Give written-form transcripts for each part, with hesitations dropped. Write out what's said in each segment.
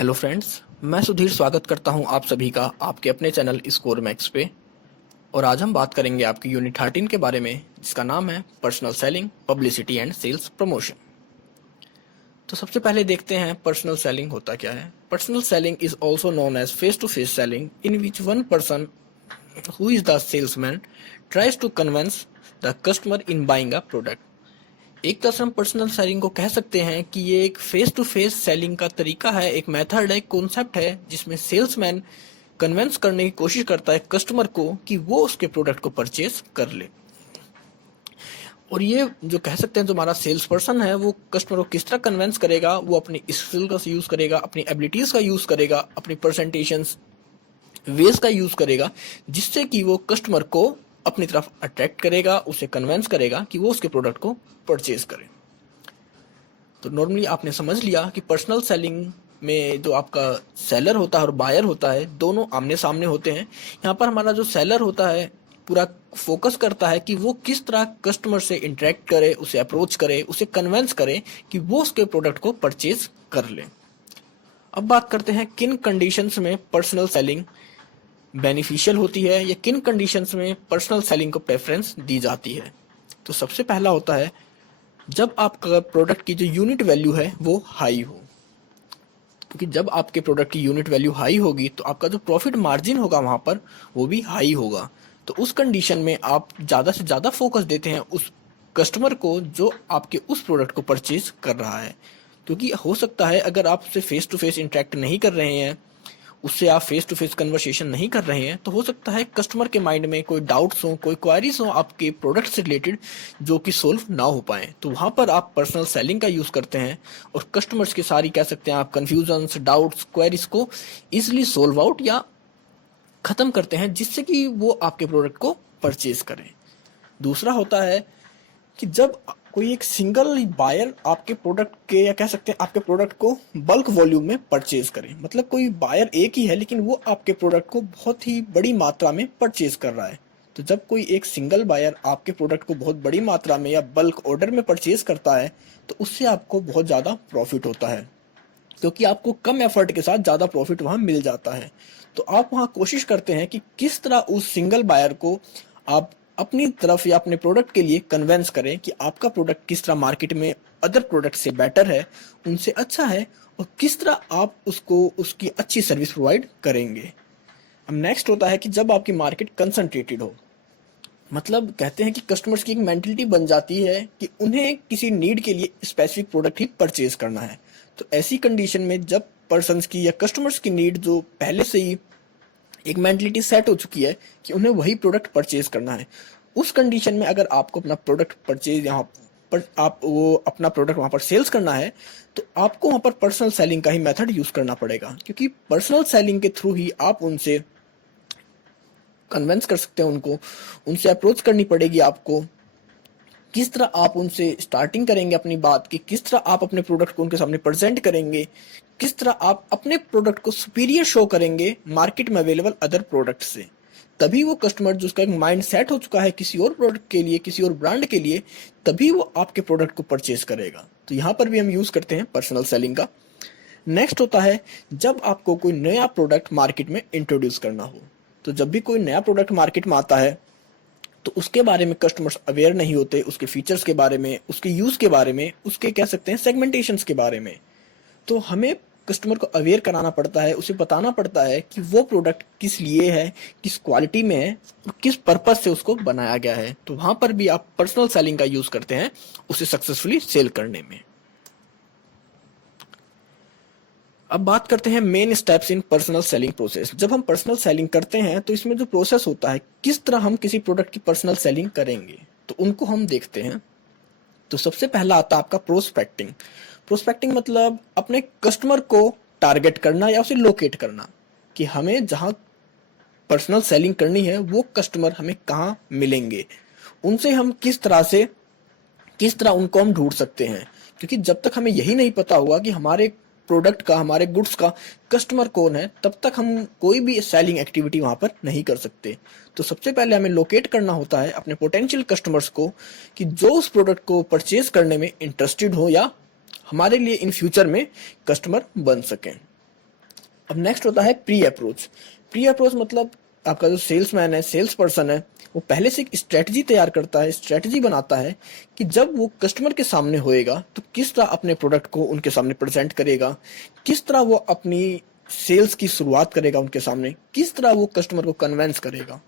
Hello friends, मैं सुधीर स्वागत करता हूं आप सभी का आपके अपने चैनल स्कोर मैक्स पे। और आज हम बात करेंगे आपकी यूनिट 13 के बारे में, जिसका नाम है personal selling, publicity and sales promotion. तो सबसे पहले देखते हैं पर्सनल सेलिंग होता क्या है। Personal selling is also known as face to face selling, in which one person who is the salesman tries to convince the customer in buying a product. एक तरह से हम पर्सनल सेलिंग को कह सकते हैं कि ये एक फेस टू फेस सेलिंग का तरीका है, एक मेथड है, कॉन्सेप्ट है, जिसमें सेल्समैन कन्विंस करने की कोशिश करता है कस्टमर को कि वो उसके प्रोडक्ट को परचेज कर ले। और ये जो कह सकते हैं, जो हमारा सेल्स पर्सन है वो कस्टमर को किस तरह कन्विंस करेगा, वो अपनी स्किल का यूज करेगा, अपनी एबिलिटीज का यूज करेगा, अपनी प्रेजेंटेशन वेज का यूज करेगा, जिससे कि वो कस्टमर को अपनी तरफ अट्रैक्ट करेगा, उसे कन्विंस करेगा कि वो उसके प्रोडक्ट को परचेज करे। तो नॉर्मली आपने समझ लिया कि पर्सनल सेलिंग में जो आपका सेलर होता है और बायर होता है, दोनों आमने सामने होते हैं। यहाँ पर हमारा जो सेलर होता है पूरा फोकस करता है कि वो किस तरह कस्टमर से इंटरेक्ट करे, उसे अप्रोच करे, उसे कन्विंस करे कि वो उसके प्रोडक्ट को परचेज कर ले। अब बात करते हैं किन कंडीशंस में पर्सनल सेलिंग बेनिफिशियल होती है या किन कंडीशंस में पर्सनल सेलिंग को प्रेफरेंस दी जाती है। तो सबसे पहला होता है जब आपका प्रोडक्ट की जो यूनिट वैल्यू है वो हाई हो, क्योंकि जब आपके प्रोडक्ट की यूनिट वैल्यू हाई होगी तो आपका जो प्रॉफिट मार्जिन होगा वहां पर वो भी हाई होगा। तो उस कंडीशन में आप ज़्यादा से ज़्यादा फोकस देते हैं उस कस्टमर को जो आपके उस प्रोडक्ट को परचेज कर रहा है। क्योंकि हो सकता है अगर आप उससे फेस टू फेस इंटरेक्ट नहीं कर रहे हैं, उससे आप फेस टू फेस कन्वर्सेशन नहीं कर रहे हैं, तो हो सकता है कस्टमर के माइंड में कोई डाउट्स हो, कोई क्वारीज हो आपके प्रोडक्ट से रिलेटेड, जो कि सोल्व ना हो पाए। तो वहां पर आप पर्सनल सेलिंग का यूज करते हैं और कस्टमर्स की सारी कह सकते हैं आप कंफ्यूजन्स, डाउट्स, क्वेरीज को इजिली सोल्व आउट या खत्म करते हैं, जिससे कि वो आपके प्रोडक्ट को परचेज करें। दूसरा होता है कि जब कोई एक सिंगल बायर आपके प्रोडक्ट के या कह सकते हैं आपके प्रोडक्ट को बल्क वॉल्यूम में परचेज करे, मतलब कोई बायर एक ही है लेकिन वो आपके प्रोडक्ट को बहुत ही बड़ी मात्रा में परचेज कर रहा है। तो जब कोई एक सिंगल बायर आपके प्रोडक्ट को बहुत बड़ी मात्रा में या बल्क ऑर्डर में परचेज करता है तो उससे आपको बहुत ज़्यादा प्रॉफिट होता है, क्योंकि आपको कम एफर्ट के साथ ज़्यादा प्रॉफिट वहाँ मिल जाता है। तो आप वहाँ कोशिश करते हैं कि किस तरह उस सिंगल बायर को आप अपनी तरफ या अपने प्रोडक्ट के लिए कन्वेंस करें कि आपका प्रोडक्ट किस तरह मार्केट में अदर प्रोडक्ट से बेटर है, उनसे अच्छा है, और किस तरह आप उसको उसकी अच्छी सर्विस प्रोवाइड करेंगे। अब नेक्स्ट होता है कि जब आपकी मार्केट कंसंट्रेटेड हो, मतलब कहते हैं कि कस्टमर्स की एक मेंटलिटी बन जाती है कि उन्हें किसी नीड के लिए स्पेसिफिक प्रोडक्ट ही परचेज करना है। तो ऐसी कंडीशन में जब पर्सन्स की या कस्टमर्स की नीड जो पहले से ही एक मेंटलिटी सेट हो चुकी है कि उन्हें वही प्रोडक्ट परचेज करना है, उस कंडीशन में अगर आपको अपना प्रोडक्ट परचेज यहाँ पर आप वो अपना प्रोडक्ट वहाँ पर सेल्स करना है तो आपको वहाँ पर पर्सनल सेलिंग का ही मेथड यूज करना पड़ेगा, क्योंकि पर्सनल सेलिंग के थ्रू ही आप उनसे कन्विंस कर सकते हैं, उनको उनसे अप्रोच करनी पड़ेगी आपको। किस तरह आप उनसे स्टार्टिंग करेंगे अपनी बात की, किस तरह आप अपने प्रोडक्ट को उनके सामने प्रेजेंट करेंगे, किस तरह आप अपने प्रोडक्ट को सुपीरियर शो करेंगे मार्केट में अवेलेबल अदर प्रोडक्ट से, तभी वो कस्टमर जिसका एक माइंड सेट हो चुका है किसी और प्रोडक्ट के लिए, किसी और ब्रांड के लिए, तभी वो आपके प्रोडक्ट को परचेज करेगा। तो यहाँ पर भी हम यूज करते हैं पर्सनल सेलिंग का। नेक्स्ट होता है जब आपको कोई नया प्रोडक्ट मार्केट में इंट्रोड्यूस करना हो। तो जब भी कोई नया प्रोडक्ट मार्केट में आता है तो उसके बारे में कस्टमर्स अवेयर नहीं होते, उसके फीचर्स के बारे में, उसके यूज के बारे में, उसके कह सकते हैं सेगमेंटेशंस के बारे में। तो हमें कस्टमर को अवेयर कराना पड़ता है, उसे बताना पड़ता है कि वो प्रोडक्ट किस लिए है, किस क्वालिटी में है और किस पर्पज से उसको बनाया गया है। तो वहां पर भी आप पर्सनल सेलिंग का यूज करते हैं उसे सक्सेसफुली सेल करने में। अब बात करते हैं main steps in personal selling process. जब हम पर्सनल सेलिंग करते हैं तो इसमें जो प्रोसेस होता है, किस तरह हम किसी प्रोडक्ट की पर्सनल सेलिंग करेंगे, तो उनको हम देखते हैं। तो सबसे पहला आता है आपका प्रोस्पेक्टिंग। प्रोस्पेक्टिंग मतलब अपने कस्टमर को टारगेट करना या उसे लोकेट करना, कि हमें जहां पर्सनल सेलिंग करनी है वो कस्टमर हमें कहाँ मिलेंगे, उनसे हम किस तरह उनको हम ढूंढ सकते हैं। क्योंकि जब तक हमें यही नहीं पता होगा कि हमारे प्रोडक्ट का, हमारे गुड्स का कस्टमर कौन है, तब तक हम कोई भी सेलिंग एक्टिविटी वहां पर नहीं कर सकते। तो सबसे पहले हमें लोकेट करना होता है अपने पोटेंशियल कस्टमर्स को, कि जो उस प्रोडक्ट को परचेज करने में इंटरेस्टेड हो या हमारे लिए इन फ्यूचर में कस्टमर बन सकें। अब नेक्स्ट होता है प्री अप्रोच। प्री अप्रोच मतलब आपका जो सेल्समैन है, सेल्स पर्सन है, वो पहले से एक स्ट्रेटजी तैयार करता है, स्ट्रेटजी बनाता है कि जब वो कस्टमर के सामने होएगा तो किस तरह अपने प्रोडक्ट को उनके सामने प्रेजेंट करेगा, किस तरह वो अपनी सेल्स की शुरुआत करेगा उनके सामने, किस तरह वो कस्टमर को कन्वेंस करेगा।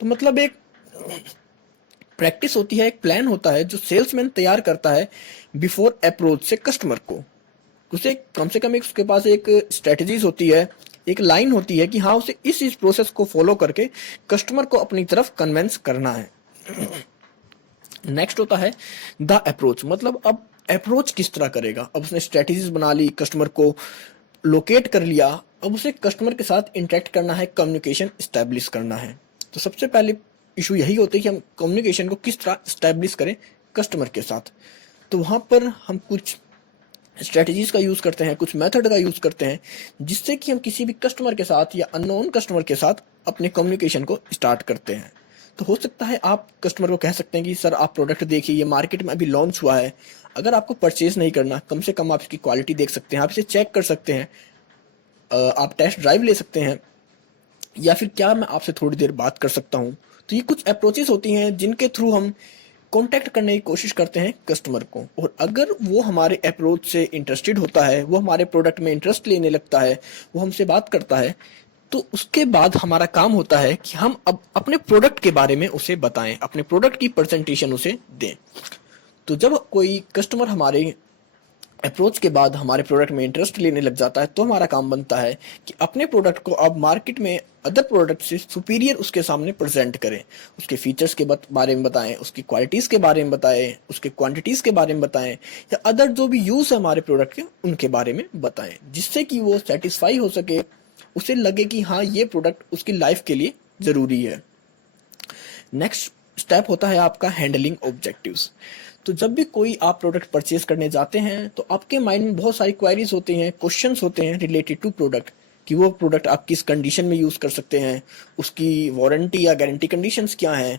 तो मतलब एक प्रैक्टिस होती है, एक प्लान होता है जो सेल्समैन तैयार करता है बिफोर अप्रोच से कस्टमर को। उसे कम से कम एक उसके पास एक स्ट्रेटजीज होती है, एक लाइन होती है कि हाँ उसे इस प्रोसेस को फॉलो करके कस्टमर को अपनी तरफ कन्वेंस करना है। नेक्स्ट होता है द अप्रोच, मतलब अब अप्रोच किस तरह करेगा। अब उसने स्ट्रेटजीज बना ली, कस्टमर को लोकेट कर लिया, अब उसे कस्टमर के साथ इंटरेक्ट करना है, कम्युनिकेशन स्टैब्लिश करना है। तो सबसे पहले इशू यही होता है कि हम कम्युनिकेशन को किस तरह स्टैब्लिश करें कस्टमर के साथ। तो वहाँ पर हम कुछ स्ट्रेटजीज का यूज़ करते हैं, कुछ मेथड का यूज़ करते हैं, जिससे कि हम किसी भी कस्टमर के साथ या अननोन कस्टमर के साथ अपने कम्युनिकेशन को स्टार्ट करते हैं। तो हो सकता है आप कस्टमर को कह सकते हैं कि सर आप प्रोडक्ट देखिए, ये मार्केट में अभी लॉन्च हुआ है, अगर आपको परचेज नहीं करना, कम से कम आप इसकी क्वालिटी देख सकते हैं, आप इसे चेक कर सकते हैं, आप टेस्ट ड्राइव ले सकते हैं, या फिर क्या मैं आपसे थोड़ी देर बात कर सकता हूँ। तो ये कुछ अप्रोचेस होती हैं जिनके थ्रू हम कांटेक्ट करने की कोशिश करते हैं कस्टमर को, और अगर वो हमारे अप्रोच से इंटरेस्टेड होता है, वो हमारे प्रोडक्ट में इंटरेस्ट लेने लगता है, वो हमसे बात करता है, तो उसके बाद हमारा काम होता है कि हम अब अपने प्रोडक्ट के बारे में उसे बताएं, अपने प्रोडक्ट की प्रेजेंटेशन उसे दें। तो जब कोई कस्टमर हमारे अप्रोच के बाद हमारे प्रोडक्ट में इंटरेस्ट लेने लग जाता है, तो हमारा काम बनता है कि अपने प्रोडक्ट को अब मार्केट में अदर प्रोडक्ट से सुपीरियर उसके सामने प्रेजेंट करें, उसके फीचर्स के बारे में बताएं, उसकी क्वालिटीज़ के बारे में बताएं, उसके क्वांटिटीज़ के बारे में बताएं, या अदर जो भी यूज़ है हमारे प्रोडक्ट के उनके बारे में बताएं, जिससे कि वो सेटिस्फाई हो सके, उसे लगे कि हाँ ये प्रोडक्ट उसकी लाइफ के लिए ज़रूरी है। नेक्स्ट स्टेप होता है आपका हैंडलिंग ऑब्जेक्टिव्स। तो जब भी कोई आप प्रोडक्ट परचेज करने जाते हैं तो आपके माइंड में बहुत सारी क्वेरीज होती हैं, क्वेश्चंस होते हैं रिलेटेड टू प्रोडक्ट, कि वो प्रोडक्ट आप किस कंडीशन में यूज़ कर सकते हैं, उसकी वारंटी या गारंटी कंडीशंस क्या हैं,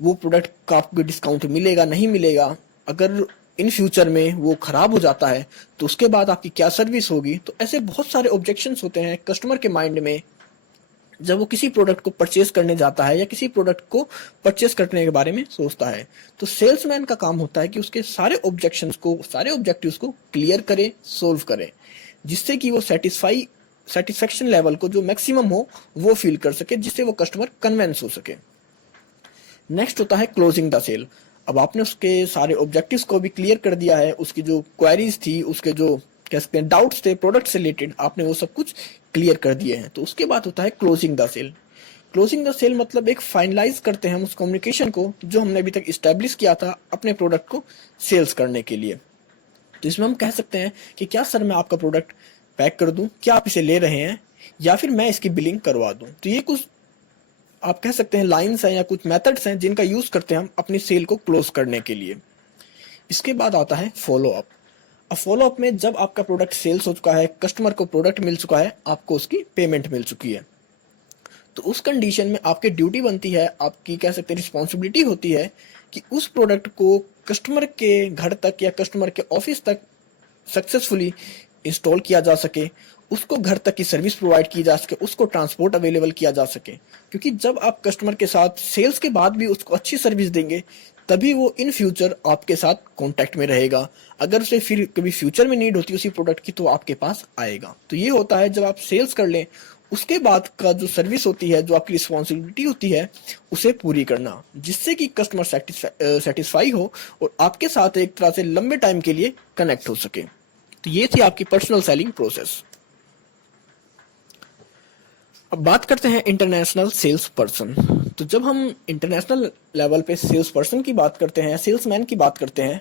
वो प्रोडक्ट का आपको डिस्काउंट मिलेगा नहीं मिलेगा, अगर इन फ्यूचर में वो ख़राब हो जाता है तो उसके बाद आपकी क्या सर्विस होगी। तो ऐसे बहुत सारे ऑब्जेक्शंस होते हैं कस्टमर के माइंड में जब वो किसी प्रोडक्ट को परचेज करने जाता है या किसी प्रोडक्ट को परचेज करने के बारे में सोचता है। तो सेल्समैन का काम होता है कि उसके सारे ऑब्जेक्शंस को, सारे ऑब्जेक्टिव्स को क्लियर करे, सोल्व करे, जिससे कि वो सेटिस्फेक्शन लेवल को जो मैक्सिमम हो वो फील कर सके, जिससे वो कस्टमर कन्वेंस हो सके। नेक्स्ट होता है क्लोजिंग द सेल। अब आपने उसके सारे ऑब्जेक्टिव्स को भी क्लियर कर दिया है, उसकी जो क्वेरीज थी, उसके जो कह सकते हैं डाउट्स थे प्रोडक्ट से रिलेटेड, आपने वो सब कुछ क्लियर कर दिए हैं। तो उसके बाद होता है closing the sale. Closing the sale मतलब एक फाइनलाइज करते हैं हम उस कम्युनिकेशन को जो हमने अभी तक इस्टेब्लिश किया था अपने प्रोडक्ट को सेल्स करने के लिए। तो इसमें हम कह सकते हैं कि क्या सर मैं आपका प्रोडक्ट पैक कर दूं, क्या आप इसे ले रहे हैं, या फिर मैं इसकी बिलिंग करवा दूं। तो ये कुछ आप कह सकते हैं लाइंस हैं या कुछ मेथड्स हैं जिनका यूज करते हैं हम अपनी सेल को क्लोज करने के लिए। इसके बाद आता है फॉलो अप। अब फॉलो अप में जब आपका प्रोडक्ट सेल्स हो चुका है, कस्टमर को प्रोडक्ट मिल चुका है, आपको उसकी पेमेंट मिल चुकी है, तो उस कंडीशन में आपकी ड्यूटी बनती है, आपकी कह सकते हैं रिस्पॉन्सिबिलिटी होती है कि उस प्रोडक्ट को कस्टमर के घर तक या कस्टमर के ऑफिस तक सक्सेसफुली इंस्टॉल किया जा सके, उसको घर तक की सर्विस प्रोवाइड की जा सके, उसको ट्रांसपोर्ट अवेलेबल किया जा सके। क्योंकि जब आप कस्टमर के साथ सेल्स के बाद भी उसको अच्छी सर्विस देंगे, तभी वो इन फ्यूचर आपके साथ कांटेक्ट में रहेगा। अगर उसे फिर कभी फ्यूचर में नीड होती है उसी प्रोडक्ट की तो आपके पास आएगा। तो ये होता है जब आप सेल्स कर लें, उसके बाद का जो सर्विस होती है, जो आपकी रिस्पॉन्सिबिलिटी होती है, उसे पूरी करना, जिससे कि कस्टमर सेटिस्फाई हो और आपके साथ एक तरह से लंबे टाइम के लिए कनेक्ट हो सके। तो ये थी आपकी पर्सनल सेलिंग प्रोसेस। अब बात करते हैं इंटरनेशनल सेल्स पर्सन। तो जब हम इंटरनेशनल लेवल पे सेल्स पर्सन की बात करते हैं, सेल्समैन की बात करते हैं,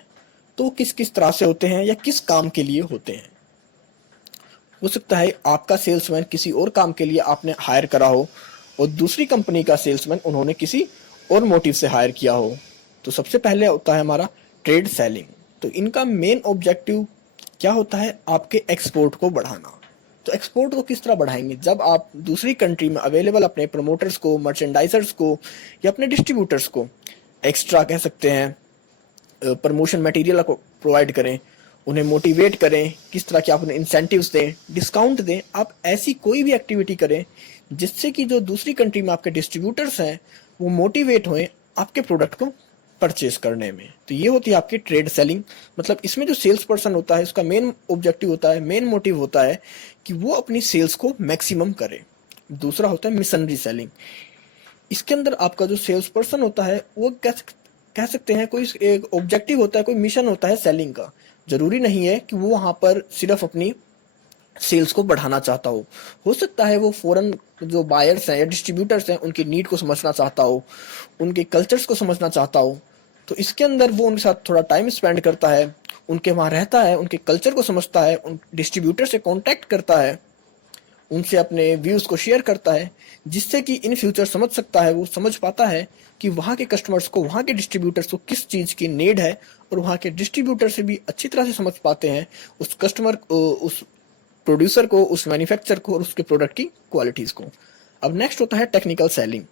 तो किस किस तरह से होते हैं या किस काम के लिए होते हैं। हो सकता है आपका सेल्समैन किसी और काम के लिए आपने हायर करा हो और दूसरी कंपनी का सेल्समैन उन्होंने किसी और मोटिव से हायर किया हो। तो सबसे पहले होता है हमारा ट्रेड सेलिंग। तो इनका मेन ऑब्जेक्टिव क्या होता है, आपके एक्सपोर्ट को बढ़ाना। तो एक्सपोर्ट को किस तरह बढ़ाएंगे, जब आप दूसरी कंट्री में अवेलेबल अपने प्रमोटर्स को, मर्चेंडाइजर्स को या अपने डिस्ट्रीब्यूटर्स को एक्स्ट्रा कह सकते हैं प्रमोशन मटेरियल को प्रोवाइड करें, उन्हें मोटिवेट करें, किस तरह के आप उन्हें इंसेंटिव्स दें, डिस्काउंट दें। आप ऐसी कोई भी एक्टिविटी करें जिससे कि जो दूसरी कंट्री में आपके डिस्ट्रीब्यूटर्स हैं वो मोटिवेट होएं आपके प्रोडक्ट को परचेज करने में। तो ये होती है आपकी ट्रेड सेलिंग। मतलब इसमें जो सेल्स पर्सन होता है उसका मेन ऑब्जेक्टिव होता है, मेन मोटिव होता है कि वो अपनी सेल्स को मैक्सिमम करे। दूसरा होता है मिशनरी सेलिंग। इसके अंदर आपका जो सेल्स पर्सन होता है वो कह सकते हैं कोई एक ऑब्जेक्टिव होता है, कोई मिशन होता है सेलिंग का। जरूरी नहीं है कि वो वहां पर सिर्फ अपनी सेल्स को बढ़ाना चाहता हो सकता है वो फॉरेन जो बायर्स हैं या डिस्ट्रीब्यूटर्स हैं उनकी नीड को समझना चाहता हो, उनके कल्चर्स को समझना चाहता हो। तो इसके अंदर वो उनके साथ थोड़ा टाइम स्पेंड करता है, उनके वहाँ रहता है, उनके कल्चर को समझता है, उन डिस्ट्रीब्यूटर से कांटेक्ट करता है, उनसे अपने व्यूज़ को शेयर करता है, जिससे कि इन फ्यूचर समझ सकता है, वो समझ पाता है कि वहाँ के कस्टमर्स को, वहाँ के डिस्ट्रीब्यूटर्स को किस चीज़ की नीड है, और वहाँ के डिस्ट्रीब्यूटर से भी अच्छी तरह से समझ पाते हैं उस कस्टमर उस प्रोड्यूसर को, उस मैन्युफैक्चर को और उसके प्रोडक्ट की क्वालिटीज़ को। अब नेक्स्ट होता है टेक्निकल सेलिंग।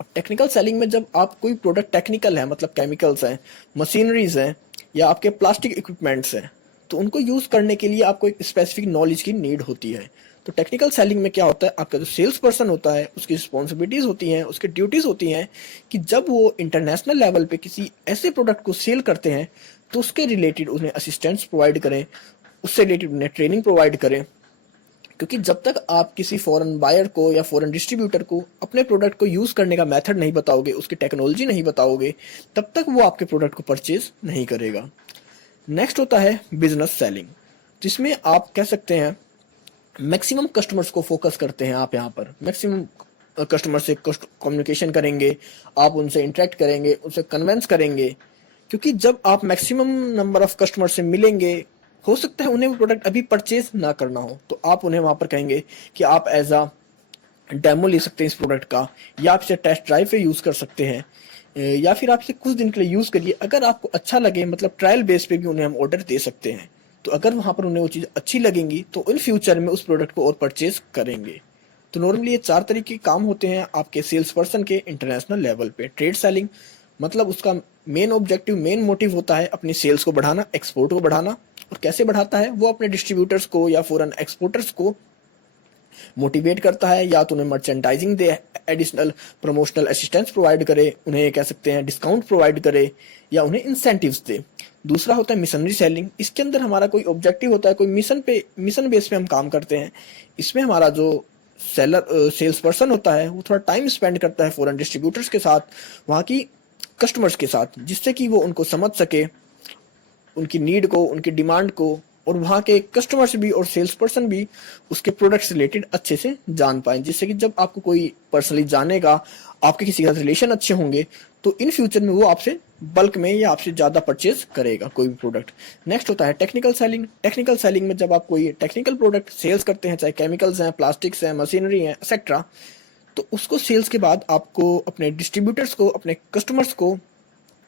अब टेक्निकल सेलिंग में जब आप कोई प्रोडक्ट टेक्निकल है, मतलब केमिकल्स हैं, मशीनरीज हैं या आपके प्लास्टिक इक्विपमेंट्स हैं, तो उनको यूज़ करने के लिए आपको एक स्पेसिफिक नॉलेज की नीड होती है। तो टेक्निकल सेलिंग में क्या होता है, आपका जो सेल्स पर्सन होता है उसकी रिस्पॉन्सिबिलिटीज़ होती हैं, उसकी ड्यूटीज़ होती हैं कि जब वो इंटरनेशनल लेवल पे किसी ऐसे प्रोडक्ट को सेल करते हैं तो उसके रिलेटेड उन्हें असिस्टेंस प्रोवाइड करें, उससे रिलेटेड उन्हें ट्रेनिंग प्रोवाइड करें। क्योंकि जब तक आप किसी फॉरेन बायर को या फॉरेन डिस्ट्रीब्यूटर को अपने प्रोडक्ट को यूज़ करने का मेथड नहीं बताओगे, उसकी टेक्नोलॉजी नहीं बताओगे, तब तक वो आपके प्रोडक्ट को परचेज नहीं करेगा। नेक्स्ट होता है बिजनेस सेलिंग, जिसमें आप कह सकते हैं मैक्सिमम कस्टमर्स को फोकस करते हैं। आप यहाँ पर मैक्सिमम कस्टमर से कम्युनिकेशन करेंगे, आप उनसे इंटरेक्ट करेंगे, उनसे कन्वेंस करेंगे। क्योंकि जब आप मैक्सिमम नंबर ऑफ कस्टमर से मिलेंगे, हो सकता है उन्हें वो प्रोडक्ट अभी परचेज ना करना हो, तो आप उन्हें वहाँ पर कहेंगे कि आप एज अ डेमो ले सकते हैं इस प्रोडक्ट का, या आप इसे टेस्ट ड्राइव पे यूज़ कर सकते हैं, या फिर आप इसे कुछ दिन के लिए यूज़ करिए। अगर आपको अच्छा लगे, मतलब ट्रायल बेस पे भी उन्हें हम ऑर्डर दे सकते हैं। तो अगर वहाँ पर उन्हें वो चीज़ अच्छी लगेंगी तो इन फ्यूचर में उस प्रोडक्ट को और परचेज करेंगे। तो नॉर्मली ये 4 तरीके के काम होते हैं आपके सेल्स पर्सन के इंटरनेशनल लेवल पे। ट्रेड सेलिंग मतलब उसका मेन ऑब्जेक्टिव, मेन मोटिव होता है अपनी सेल्स को बढ़ाना, एक्सपोर्ट को बढ़ाना। और कैसे बढ़ाता है, वो अपने डिस्ट्रीब्यूटर्स को या फॉरेन एक्सपोर्टर्स को मोटिवेट करता है, या तो उन्हें मर्चेंडाइजिंग दे, एडिशनल प्रमोशनल असिस्टेंस प्रोवाइड करे, उन्हें कह सकते हैं डिस्काउंट प्रोवाइड करे, या उन्हें इंसेंटिव्स दे। दूसरा होता है मिशनरी सेलिंग। इसके अंदर हमारा कोई ऑब्जेक्टिव होता है, कोई मिशन बेस पे हम काम करते हैं। इसमें हमारा जो सेल्स पर्सन होता है वो थोड़ा टाइम स्पेंड करता है फॉरेन डिस्ट्रीब्यूटर्स के साथ, वहाँ की कस्टमर्स के साथ, जिससे कि वो उनको समझ सके, उनकी नीड को, उनकी डिमांड को, और वहाँ के कस्टमर्स भी और सेल्स पर्सन भी उसके प्रोडक्ट से रिलेटेड अच्छे से जान पाए, जिससे कि जब आपको कोई पर्सनली जानेगा, आपके किसी के साथ रिलेशन अच्छे होंगे, तो इन फ्यूचर में वो आपसे बल्क में या आपसे ज़्यादा परचेज करेगा कोई भी प्रोडक्ट। नेक्स्ट होता है टेक्निकल सेलिंग। टेक्निकल सेलिंग में जब आप कोई टेक्निकल प्रोडक्ट सेल्स करते हैं, चाहे केमिकल्स हैं, प्लास्टिक्स हैं, मशीनरी हैं, एक्सेट्रा, तो उसको सेल्स के बाद आपको अपने डिस्ट्रीब्यूटर्स को, अपने कस्टमर्स को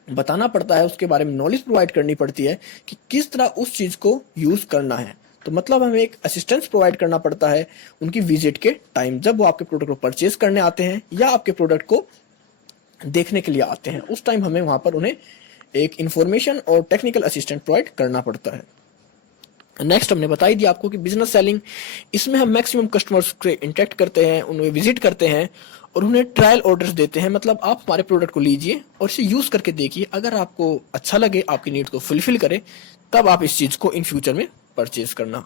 बताना पड़ता है, उसके बारे में नॉलेज प्रोवाइड करनी पड़ती है कि किस तरह उस चीज़ को यूज़ करना है। तो मतलब हमें एक असिस्टेंस प्रोवाइड करना पड़ता है उनकी विजिट के टाइम, जब वो आपके प्रोडक्ट को परचेज करने आते हैं या आपके प्रोडक्ट को देखने के लिए आते हैं, उस टाइम हमें वहाँ पर उन्हें एक इन्फॉर्मेशन और टेक्निकल असिस्टेंट प्रोवाइड करना पड़ता है। नेक्स्ट हमने बता ही दिया आपको कि बिजनेस सेलिंग, इसमें हम मैक्सिमम कस्टमर्स से इंटरेक्ट करते हैं, उन्हें विजिट करते हैं और उन्हें ट्रायल ऑर्डर्स देते हैं। मतलब आप हमारे प्रोडक्ट को लीजिए और इसे यूज़ करके देखिए, अगर आपको अच्छा लगे, आपकी नीड को फुलफिल करे, तब आप इस चीज़ को इन फ्यूचर में परचेज करना।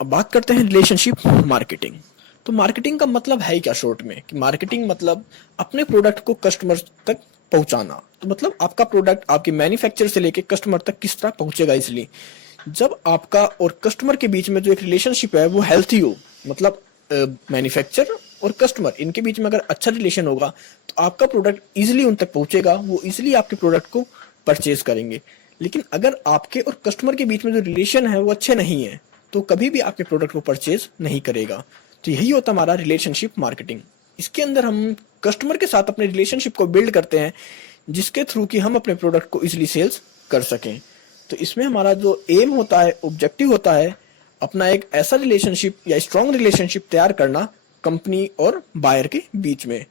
अब बात करते हैं रिलेशनशिप मार्केटिंग। तो मार्केटिंग का मतलब है क्या शॉर्ट में, कि मार्केटिंग मतलब अपने प्रोडक्ट को कस्टमर तक पहुंचाना। तो मतलब आपका प्रोडक्ट आपके मैन्युफैक्चर से लेके कस्टमर तक किस तरह पहुंचेगा। इसलिए जब आपका और कस्टमर के बीच में जो एक रिलेशनशिप है वो हेल्थी हो, मतलब मैन्युफैक्चर और कस्टमर इनके बीच में अगर अच्छा रिलेशन होगा, तो आपका प्रोडक्ट इजीली उन तक पहुंचेगा, वो इजीली आपके प्रोडक्ट को परचेज करेंगे। लेकिन अगर आपके और कस्टमर के बीच में जो रिलेशन है वो अच्छे नहीं है, तो कभी भी आपके प्रोडक्ट को परचेज नहीं करेगा। तो यही होता हमारा रिलेशनशिप मार्केटिंग। इसके अंदर हम कस्टमर के साथ अपने रिलेशनशिप को बिल्ड करते हैं, जिसके थ्रू कि हम अपने प्रोडक्ट को इजीली सेल्स कर सकें। तो इसमें हमारा जो एम होता है, ऑब्जेक्टिव होता है, अपना एक ऐसा रिलेशनशिप या स्ट्रॉन्ग रिलेशनशिप तैयार करना कंपनी और बायर के बीच में।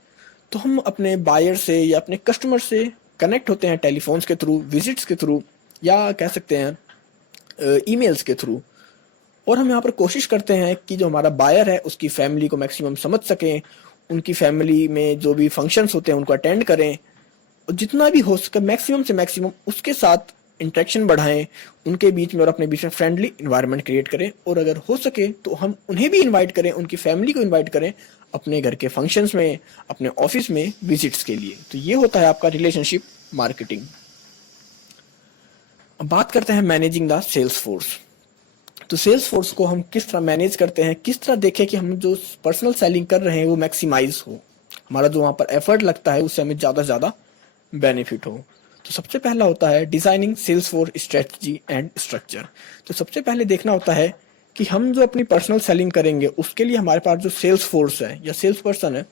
तो हम अपने बायर से या अपने कस्टमर से कनेक्ट होते हैं टेलीफोन्स के थ्रू, विजिट्स के थ्रू, या कह सकते हैं ईमेल्स के थ्रू। और हम यहाँ पर कोशिश करते हैं कि जो हमारा बायर है उसकी फैमिली को मैक्सिमम समझ सकें, उनकी फैमिली में जो भी फंक्शंस होते हैं उनको अटेंड करें, और जितना भी हो सके मैक्सिमम से मैक्सिमम उसके साथ इंटरेक्शन बढ़ाएं, उनके बीच में और अपने बीच में फ्रेंडली इन्वायरमेंट क्रिएट करें। और अगर हो सके तो हम उन्हें भी इनवाइट करें, उनकी फैमिली को इनवाइट करें अपने घर के फंक्शंस में, अपने ऑफिस में विजिट्स के लिए। तो ये होता है आपका रिलेशनशिप मार्केटिंग। अब बात करते हैं मैनेजिंग द सेल्स फोर्स। तो सेल्स फोर्स को हम किस तरह मैनेज करते हैं, किस तरह देखें कि हम जो पर्सनल सेलिंग कर रहे हैं वो मैक्सिमाइज हो, हमारा जो वहाँ पर एफर्ट लगता है उससे हमें ज़्यादा से ज़्यादा बेनिफिट हो। तो सबसे पहला होता है designing sales force strategy and structure. तो सबसे पहले देखना होता है कि हम जो अपनी पर्सनल सेलिंग करेंगे उसके लिए हमारे पास जो सेल्स फोर्स है या सेल्स पर्सन है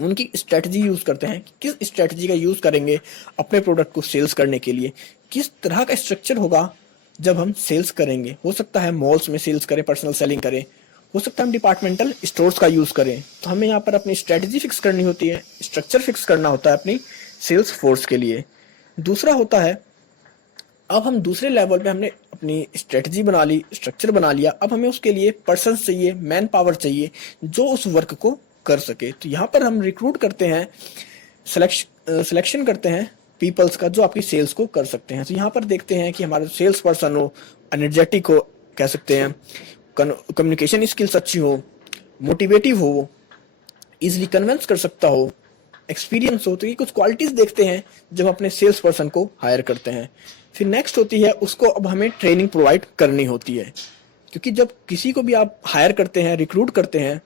उनकी स्ट्रेटजी यूज करते हैं। किस स्ट्रेटजी का यूज करेंगे अपने प्रोडक्ट को सेल्स करने के लिए, किस तरह का स्ट्रक्चर होगा जब हम सेल्स करेंगे। हो सकता है मॉल्स में सेल्स करें, पर्सनल सेलिंग करें, हो सकता है हम डिपार्टमेंटल स्टोर्स का यूज करें। तो हमें यहाँ पर अपनी स्ट्रेटजी फिक्स करनी होती है, स्ट्रक्चर फिक्स करना होता है अपनी सेल्स फोर्स के लिए। दूसरा होता है, अब हम दूसरे लेवल पे हमने अपनी स्ट्रेटजी बना ली, स्ट्रक्चर बना लिया, अब हमें उसके लिए पर्सन्स चाहिए, मैन पावर चाहिए जो उस वर्क को कर सके। तो यहाँ पर हम रिक्रूट करते हैं, सिलेक्शन करते हैं पीपल्स का जो आपकी सेल्स को कर सकते हैं। तो यहाँ पर देखते हैं कि हमारा सेल्स पर्सन हो, एनर्जेटिक हो, कह सकते हैं कम्युनिकेशन स्किल्स अच्छी हो, मोटिवेटिव हो, इजिली कन्विंस कर सकता हो, एक्सपीरियंस हो। तो ये कुछ क्वालिटीज देखते हैं जब अपने सेल्स पर्सन को हायर करते हैं। फिर नेक्स्ट होती है उसको अब हमें ट्रेनिंग प्रोवाइड करनी होती है, क्योंकि जब किसी को भी आप हायर करते हैं, रिक्रूट करते हैं,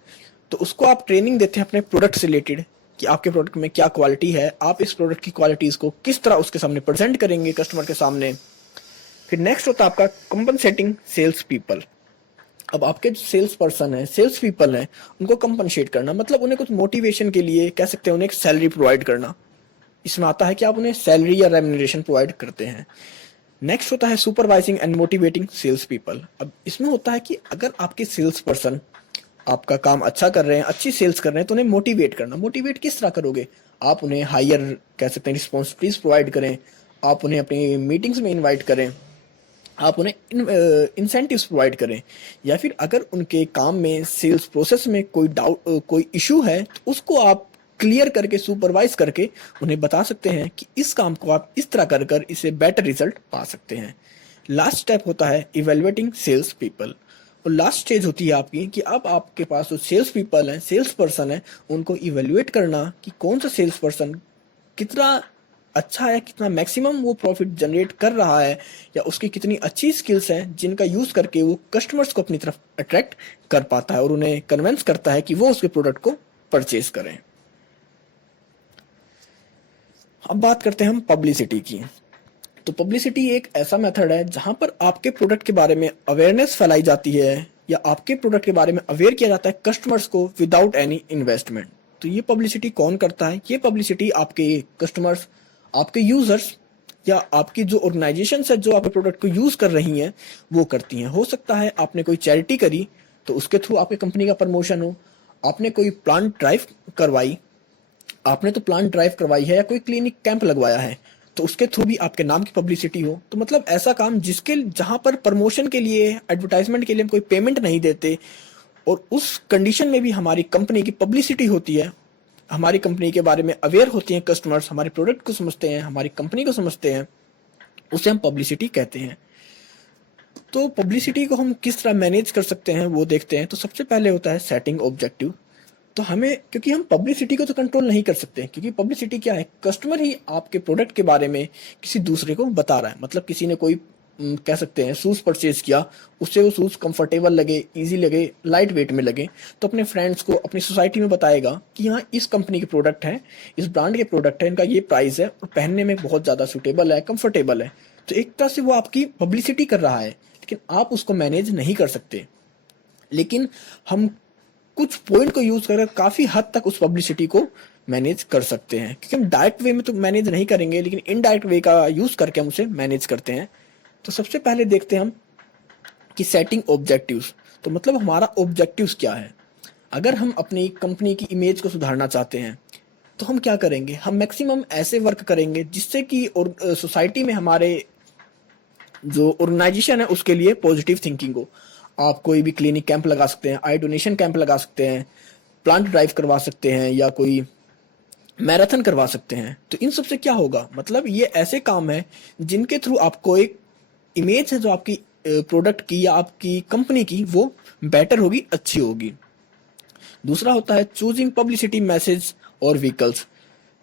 तो उसको आप ट्रेनिंग देते हैं अपने प्रोडक्ट से रिलेटेड कि आपके प्रोडक्ट में क्या क्वालिटी है, आप इस प्रोडक्ट की क्वालिटीज को किस तरह उसके सामने प्रेजेंट करेंगे कस्टमर के सामने। फिर नेक्स्ट होता है आपका कंपनसेटिंग सेल्स पीपल। अब आपके जो सेल्स पर्सन है, सेल्स पीपल हैं, उनको कंपनसेट करना, मतलब उन्हें कुछ मोटिवेशन के लिए कह सकते हैं उन्हें एक सैलरी प्रोवाइड करना। इसमें आता है कि आप उन्हें सैलरी या रेम्यूनरेशन प्रोवाइड करते हैं। नेक्स्ट होता है supervising and motivating sales people. अब इसमें होता है कि अगर आपके सेल्स पर्सन आपका काम अच्छा कर रहे हैं, अच्छी सेल्स कर रहे हैं, तो उन्हें मोटिवेट करना। मोटिवेट किस तरह करोगे, आप उन्हें हायर कह सकते हैं रिस्पॉन्सिबिलिटीज प्रोवाइड करें, आप उन्हें अपनी मीटिंग्स में इन्वाइट करें, आप उन्हें इंसेंटिव्स प्रोवाइड करें, या फिर अगर उनके काम में सेल्स प्रोसेस में कोई डाउट, कोई इशू है, तो उसको आप क्लियर करके सुपरवाइज करके उन्हें बता सकते हैं कि इस काम को आप इस तरह कर कर इससे बेटर रिजल्ट पा सकते हैं। लास्ट स्टेप होता है इवेलुएटिंग सेल्स पीपल। और लास्ट स्टेज होती है आपकी कि अब आपके पास जो सेल्स पीपल हैं, सेल्स पर्सन है, उनको इवेलुएट करना कि कौन सा सेल्स पर्सन कितना अच्छा है, कितना मैक्सिमम वो प्रॉफिट जनरेट कर रहा है, या उसकी कितनी अच्छी स्किल्स हैं जिनका यूज करके वो कस्टमर्स को अपनी तरफ अट्रैक्ट कर पाता है और उन्हें कन्विंस करता है कि वो उसके प्रोडक्ट को परचेज करें। अब बात करते हैं हम पब्लिसिटी की। तो पब्लिसिटी एक ऐसा मेथड है जहां पर आपके प्रोडक्ट के बारे में अवेयरनेस फैलाई जाती है, या आपके प्रोडक्ट के बारे में अवेयर किया जाता है कस्टमर्स को विदाउट एनी इन्वेस्टमेंट। तो ये पब्लिसिटी कौन करता है, ये पब्लिसिटी आपके कस्टमर्स, आपके यूजर्स, या आपकी जो ऑर्गेनाइजेशन है जो आपके प्रोडक्ट को यूज कर रही हैं वो करती हैं। हो सकता है आपने कोई चैरिटी करी तो उसके थ्रू आपकी कंपनी का प्रमोशन हो, आपने कोई प्लांट ड्राइव करवाई, आपने तो प्लांट ड्राइव करवाई है, या कोई क्लिनिक कैंप लगवाया है तो उसके थ्रू भी आपके नाम की पब्लिसिटी हो। तो मतलब ऐसा काम जिसके जहां पर प्रमोशन के लिए, एडवर्टाइजमेंट के लिए हम कोई पेमेंट नहीं देते, और उस कंडीशन में भी हमारी कंपनी की पब्लिसिटी होती है, हमारी कंपनी के बारे में अवेयर होती हैं कस्टमर्स, हमारे प्रोडक्ट को समझते हैं, हमारी कंपनी को समझते हैं, उसे हम पब्लिसिटी कहते हैं। तो पब्लिसिटी को हम किस तरह मैनेज कर सकते हैं वो देखते हैं। तो सबसे पहले होता है सेटिंग ऑब्जेक्टिव। तो हमें, क्योंकि हम पब्लिसिटी को तो कंट्रोल नहीं कर सकते, क्योंकि पब्लिसिटी क्या है, कस्टमर ही आपके प्रोडक्ट के बारे में किसी दूसरे को बता रहा है। मतलब किसी ने कोई कह सकते हैं शूज़ परचेज किया, उससे वो शूज़ कंफर्टेबल लगे, इजी लगे, लाइट वेट में लगे, तो अपने फ्रेंड्स को, अपनी सोसाइटी में बताएगा कि यहाँ इस कंपनी के प्रोडक्ट हैं, इस ब्रांड के प्रोडक्ट हैं, इनका ये प्राइस है और पहनने में बहुत ज़्यादा सूटेबल है, कंफर्टेबल है। तो एक तरह से वो आपकी पब्लिसिटी कर रहा है, लेकिन आप उसको मैनेज नहीं कर सकते। लेकिन हम कुछ पॉइंट को यूज कर काफी हद तक उस पब्लिसिटी को मैनेज कर सकते हैं, क्योंकि हम डायरेक्ट वे में तो मैनेज नहीं करेंगे, लेकिन इनडायरेक्ट वे का यूज करके हम उसे मैनेज करते हैं। तो सबसे पहले देखते हैं हम कि सेटिंग ऑब्जेक्टिव्स। तो मतलब हमारा ऑब्जेक्टिव्स क्या है। अगर हम अपनी कंपनी की इमेज को सुधारना चाहते हैं तो हम क्या करेंगे, हम मैक्सिमम ऐसे वर्क करेंगे जिससे कि और सोसाइटी में हमारे जो ऑर्गेनाइजेशन है उसके लिए पॉजिटिव थिंकिंग हो। आप कोई भी क्लिनिक कैंप लगा सकते हैं, आई डोनेशन कैंप लगा सकते हैं, प्लांट ड्राइव करवा सकते हैं, या कोई मैराथन करवा सकते हैं। तो इन सब से क्या होगा, मतलब ये ऐसे काम है जिनके थ्रू आपको एक इमेज है जो आपकी प्रोडक्ट की या आपकी कंपनी की, वो बेटर होगी, अच्छी होगी। दूसरा होता है चूजिंग पब्लिसिटी मैसेज और व्हीकल्स।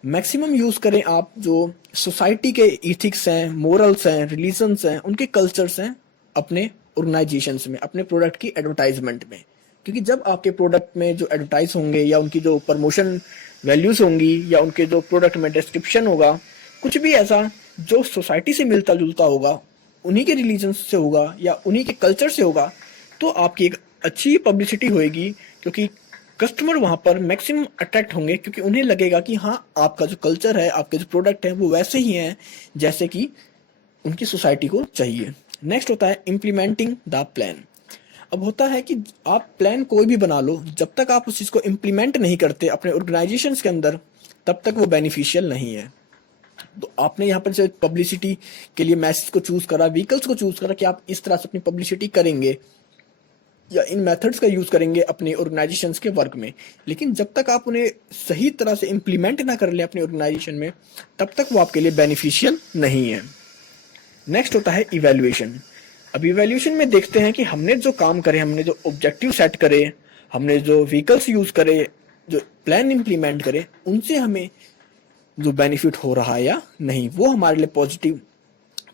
मैक्सिमम यूज करें आप जो सोसाइटी के इथिक्स हैं, मोरल्स हैं, रिलीजन्स हैं, उनके कल्चर्स हैं अपने ऑर्गेनाइजेशंस में, अपने प्रोडक्ट की एडवर्टाइजमेंट में। क्योंकि जब आपके प्रोडक्ट में जो एडवर्टाइज होंगे या उनकी जो प्रमोशन वैल्यूज होंगी या उनके जो प्रोडक्ट में डिस्क्रिप्शन होगा, कुछ भी ऐसा जो सोसाइटी से मिलता जुलता होगा, उन्हीं के रिलीजन से होगा या उन्हीं के कल्चर से होगा, तो आपकी एक अच्छी पब्लिसिटी होएगी। क्योंकि कस्टमर वहां पर मैक्सिमम अट्रैक्ट होंगे, क्योंकि उन्हें लगेगा कि हाँ, आपका जो कल्चर है, आपके जो प्रोडक्ट है, वो वैसे ही हैं जैसे कि उनकी सोसाइटी को चाहिए। नेक्स्ट होता है इम्प्लीमेंटिंग द प्लान। अब होता है कि आप प्लान कोई भी बना लो, जब तक आप उस चीज़ को इम्प्लीमेंट नहीं करते अपने ऑर्गेनाइजेशन के अंदर, तब तक वो बेनिफिशियल नहीं है। तो आपने यहाँ पर से पब्लिसिटी के लिए मैसेज को चूज करा, व्हीकल्स को चूज करा कि आप इस तरह से अपनी पब्लिसिटी करेंगे या इन मेथड्स का यूज करेंगे अपने ऑर्गेनाइजेशंस के वर्क में। लेकिन जब तक आप उन्हें सही तरह से इम्प्लीमेंट ना कर ले अपने ऑर्गेनाइजेशन में, तब तक वो आपके लिए बेनिफिशियल नहीं है। नेक्स्ट होता है इवैल्यूएशन। अब इवैल्यूएशन में देखते हैं कि हमने जो काम करे, हमने जो ऑब्जेक्टिव सेट करे, हमने जो व्हीकल्स यूज करे, जो प्लान इम्प्लीमेंट करे, उनसे हमें जो बेनिफिट हो रहा है या नहीं, वो हमारे लिए पॉजिटिव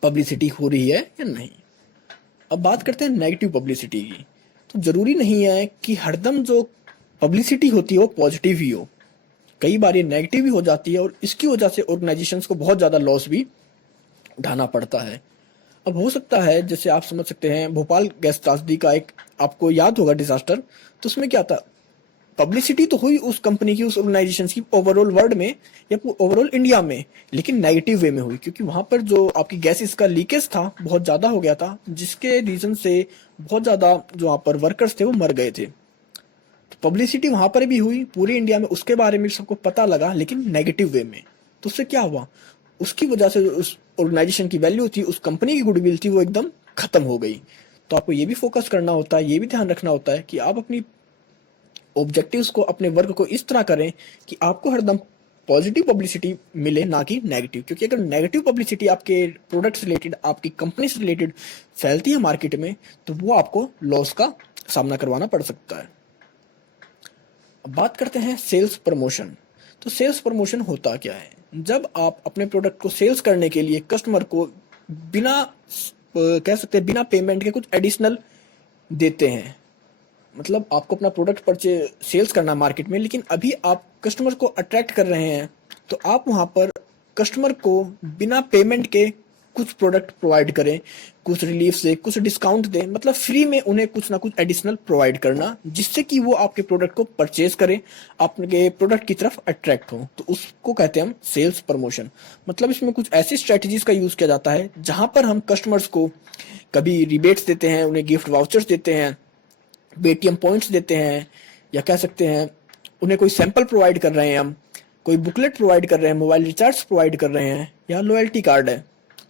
पब्लिसिटी हो रही है या नहीं। अब बात करते हैं नेगेटिव पब्लिसिटी की। तो जरूरी नहीं है कि हरदम जो पब्लिसिटी होती है वो पॉजिटिव ही हो, कई बार ये नेगेटिव भी हो जाती है और इसकी वजह से ऑर्गेनाइजेशंस को बहुत ज़्यादा लॉस भी उठाना पड़ता है। अब हो सकता है, जैसे आप समझ सकते हैं, भोपाल गैस त्रासदी का एक आपको याद होगा डिजास्टर, तो उसमें क्या था, पब्लिसिटी तो हुई उस कंपनी की, उस ऑर्गेनाइजेशन की ओवरऑल वर्ल्ड में या ओवरऑल इंडिया में, लेकिन नेगेटिव वे में हुई, क्योंकि वहां पर जो आपकी गैसेस का लीकेज था बहुत ज्यादा हो गया था, जिसके रीजन से बहुत ज्यादा जो वहां पर वर्कर्स थे वो मर गए थे। तो पब्लिसिटी वहां पर भी हुई पूरे इंडिया में, उसके बारे में सबको पता लगा, लेकिन नेगेटिव वे में। तो उससे क्या हुआ, उसकी वजह से उस ऑर्गेनाइजेशन की वैल्यू थी, उस कंपनी की गुडविल थी, वो एकदम खत्म हो गई। तो आपको ये भी फोकस करना होता है, ये भी ध्यान रखना होता है कि आप अपनी ऑब्जेक्टिव्स को, अपने वर्क को इस तरह करें कि आपको हरदम पॉजिटिव पब्लिसिटी मिले, ना कि नेगेटिव। क्योंकि अगर नेगेटिव पब्लिसिटी आपके प्रोडक्ट से रिलेटेड, आपकी कंपनी से रिलेटेड फैलती है मार्केट में, तो वो आपको लॉस का सामना करवाना पड़ सकता है। अब बात करते हैं सेल्स प्रमोशन। तो सेल्स प्रमोशन होता क्या है, जब आप अपने प्रोडक्ट को सेल्स करने के लिए कस्टमर को बिना कह सकते हैं बिना पेमेंट के कुछ एडिशनल देते हैं। मतलब आपको अपना प्रोडक्ट सेल्स करना मार्केट में, लेकिन अभी आप कस्टमर को अट्रैक्ट कर रहे हैं, तो आप वहां पर कस्टमर को बिना पेमेंट के कुछ प्रोडक्ट प्रोवाइड करें, कुछ रिलीफ से, कुछ डिस्काउंट दें, मतलब फ्री में उन्हें कुछ ना कुछ एडिशनल प्रोवाइड करना, जिससे कि वो आपके प्रोडक्ट को परचेज करें, आपके प्रोडक्ट की तरफ अट्रैक्ट हो। तो उसको कहते हैं हम सेल्स प्रमोशन। मतलब इसमें कुछ ऐसी स्ट्रेटजीज का यूज किया जाता है जहां पर हम कस्टमर्स को कभी रिबेट्स देते हैं, उन्हें गिफ्ट वाउचर्स देते हैं, पेटीएम पॉइंट्स देते हैं, या कह सकते हैं उन्हें कोई सैंपल प्रोवाइड कर रहे हैं, हम कोई बुकलेट प्रोवाइड कर रहे हैं, मोबाइल रिचार्ज प्रोवाइड कर रहे हैं, या लॉयल्टी कार्ड है।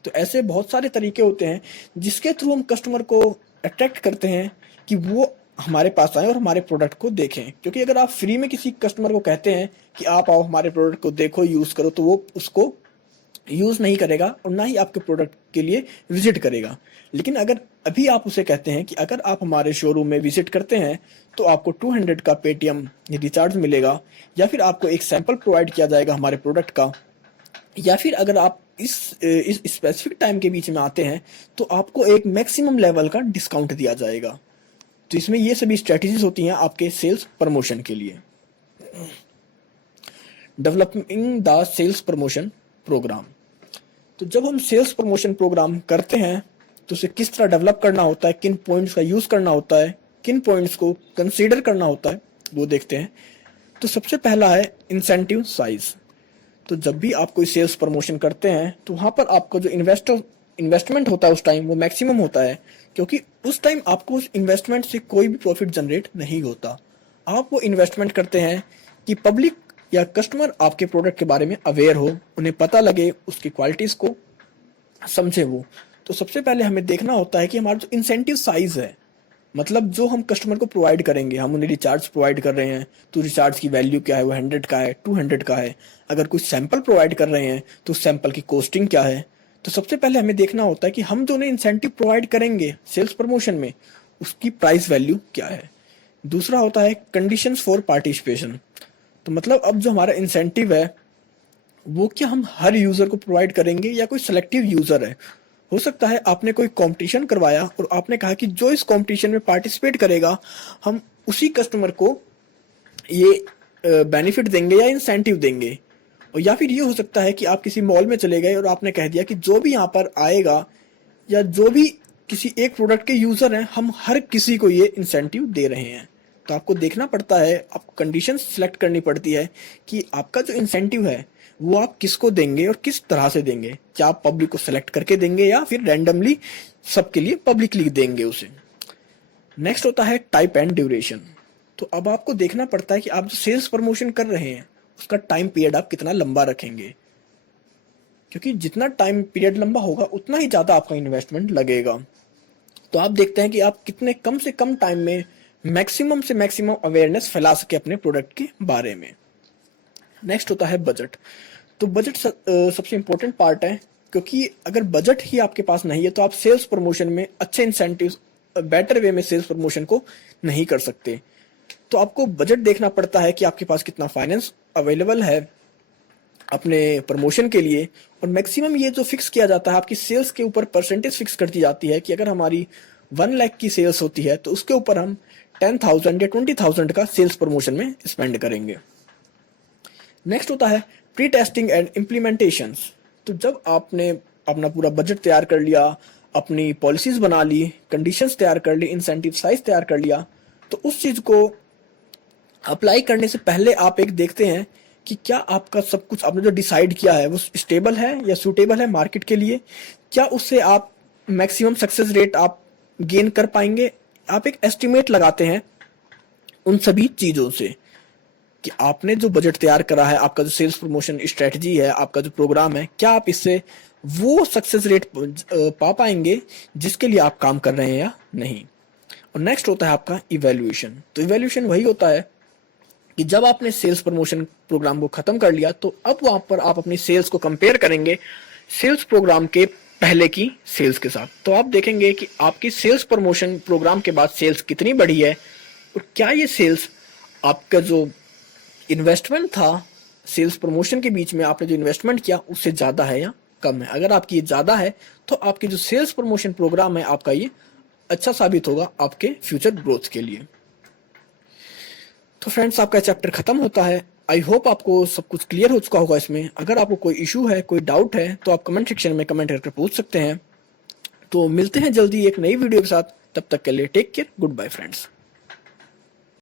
तो ऐसे बहुत सारे तरीके होते हैं जिसके थ्रू हम कस्टमर को अट्रैक्ट करते हैं कि वो हमारे पास आए और हमारे प्रोडक्ट को देखें। क्योंकि अगर आप फ्री में किसी कस्टमर को कहते हैं कि आप आओ हमारे प्रोडक्ट को देखो, यूज़ करो, तो वो उसको यूज़ नहीं करेगा और ना ही आपके प्रोडक्ट के लिए विजिट करेगा। लेकिन अगर अभी आप उसे कहते हैं कि अगर आप हमारे शोरूम में विजिट करते हैं तो आपको 200 का पेटीएम रिचार्ज मिलेगा, या फिर आपको एक सैंपल प्रोवाइड किया जाएगा हमारे प्रोडक्ट का, या फिर अगर आप इस स्पेसिफिक टाइम के बीच में आते हैं तो आपको एक मैक्सिमम लेवल का डिस्काउंट दिया जाएगा। तो इसमें ये सभी स्ट्रेटजीज होती हैं आपके सेल्स प्रमोशन के लिए। Developing the sales promotion programme. तो जब हम सेल्स प्रमोशन प्रोग्राम करते हैं तो उसे किस तरह डेवलप करना होता है, किन पॉइंट्स का यूज करना होता है, किन पॉइंट्स को कंसीडर करना होता है, वो देखते हैं। तो सबसे पहला है इंसेंटिव साइज। तो जब भी आप कोई सेल्स प्रमोशन करते हैं तो वहां पर आपको जो इन्वेस्टमेंट होता है उस टाइम वो मैक्सिमम होता है, क्योंकि उस टाइम आपको उस इन्वेस्टमेंट से कोई भी प्रॉफिट जनरेट नहीं होता। आप वो इन्वेस्टमेंट करते हैं कि पब्लिक या कस्टमर आपके प्रोडक्ट के बारे में अवेयर हो, उन्हें पता लगे, उसकी क्वालिटीज को समझे वो। तो तो सबसे पहले हमें देखना होता है कि हमारा जो इंसेंटिव साइज है, मतलब जो हम कस्टमर को प्रोवाइड करेंगे, हम उन्हें रिचार्ज प्रोवाइड कर रहे हैं तो रिचार्ज की वैल्यू क्या है, वो 100 का है, 200 का है। अगर कुछ सैंपल प्रोवाइड कर रहे हैं तो सैंपल की कॉस्टिंग क्या है। तो सबसे पहले हमें देखना होता है कि हम जो उन्हें इंसेंटिव प्रोवाइड करेंगे सेल्स प्रमोशन में, उसकी प्राइस वैल्यू क्या है। दूसरा होता है कंडीशंस फॉर पार्टिसिपेशन। तो मतलब अब जो हमारा इंसेंटिव है वो क्या हम हर यूजर को प्रोवाइड करेंगे या कोई सेलेक्टिव यूजर है। हो सकता है आपने कोई कंपटीशन करवाया और आपने कहा कि जो इस कंपटीशन में पार्टिसिपेट करेगा हम उसी कस्टमर को ये बेनिफिट देंगे या इंसेंटिव देंगे। और या फिर ये हो सकता है कि आप किसी मॉल में चले गए और आपने कह दिया कि जो भी यहाँ पर आएगा या जो भी किसी एक प्रोडक्ट के यूजर हैं हम हर किसी को ये इंसेंटिव दे रहे हैं। तो आपको देखना पड़ता है, आपको कंडीशन सिलेक्ट करनी पड़ती है कि आपका जो इंसेंटिव है वो आप किसको देंगे और किस तरह से देंगे। क्या आप पब्लिक को सिलेक्ट करके देंगे या फिर रैंडमली सबके लिए पब्लिकली देंगे उसे। नेक्स्ट होता है टाइप एंड ड्यूरेशन। तो अब आपको देखना पड़ता है कि आप जो सेल्स प्रमोशन कर रहे हैं उसका टाइम पीरियड आप कितना लंबा रखेंगे, क्योंकि जितना टाइम पीरियड लंबा होगा उतना ही ज़्यादा आपका इन्वेस्टमेंट लगेगा। तो आप देखते हैं कि आप कितने कम से कम टाइम में मैक्सिमम से मैक्सिमम अवेयरनेस फैला सके अपने प्रोडक्ट के बारे में। नेक्स्ट होता है बजट। तो बजट सबसे इम्पोर्टेंट पार्ट है, क्योंकि अगर बजट ही आपके पास नहीं है तो आप सेल्स प्रमोशन में अच्छे इंसेंटिव्स बेटर वे में सेल्स प्रमोशन को नहीं कर सकते। तो आपको बजट देखना पड़ता है कि आपके पास कितना फाइनेंस अवेलेबल है अपने प्रमोशन के लिए। और मैक्सिमम ये जो फिक्स किया जाता है आपकी सेल्स के ऊपर परसेंटेज फिक्स कर दी जाती है कि अगर हमारी 1 लाख की सेल्स होती है तो उसके ऊपर हम 10,000 या 20,000 का सेल्स प्रमोशन में स्पेंड करेंगे। नेक्स्ट होता है प्री टेस्टिंग एंड इम्प्लीमेंटेशंस। तो जब आपने अपना पूरा बजट तैयार कर लिया, अपनी पॉलिसीज बना ली, कंडीशंस तैयार कर ली, इंसेंटिव साइज तैयार कर लिया, तो उस चीज़ को अप्लाई करने से पहले आप एक देखते हैं कि क्या आपका सब कुछ आपने जो डिसाइड किया है वो स्टेबल है या सूटेबल है मार्केट के लिए। क्या उससे आप मैक्सिमम सक्सेस रेट आप गेन कर पाएंगे। आप एक एस्टिमेट लगाते हैं उन सभी चीज़ों से कि आपने जो बजट तैयार करा है, आपका जो सेल्स प्रमोशन स्ट्रेटजी है, आपका जो प्रोग्राम है, क्या आप इससे वो सक्सेस रेट पा पाएंगे जिसके लिए आप काम कर रहे हैं या नहीं। और नेक्स्ट होता है आपका इवैल्यूएशन। तो इवैल्यूएशन वही होता है कि जब आपने सेल्स प्रमोशन प्रोग्राम को खत्म कर लिया तो अब वहां पर आप अपनी सेल्स को कंपेयर करेंगे सेल्स प्रोग्राम के पहले की सेल्स के साथ। तो आप देखेंगे कि आपकी सेल्स प्रमोशन प्रोग्राम के बाद सेल्स कितनी बढ़ी है और क्या ये सेल्स आपका जो इन्वेस्टमेंट था सेल्स प्रमोशन के बीच में आपने जो इन्वेस्टमेंट किया उससे ज़्यादा है या कम है। अगर आपकी ये ज़्यादा है तो आपकी जो सेल्स प्रमोशन प्रोग्राम है आपका ये अच्छा साबित होगा आपके फ्यूचर ग्रोथ के लिए। तो फ्रेंड्स आपका चैप्टर खत्म होता है। आई होप आपको सब कुछ क्लियर हो चुका होगा इसमें। अगर आपको कोई इशू है, कोई डाउट है तो आप कमेंट सेक्शन में कमेंट करके पूछ सकते हैं। तो मिलते हैं जल्दी एक नई वीडियो के साथ, तब तक के लिए take care, good bye friends.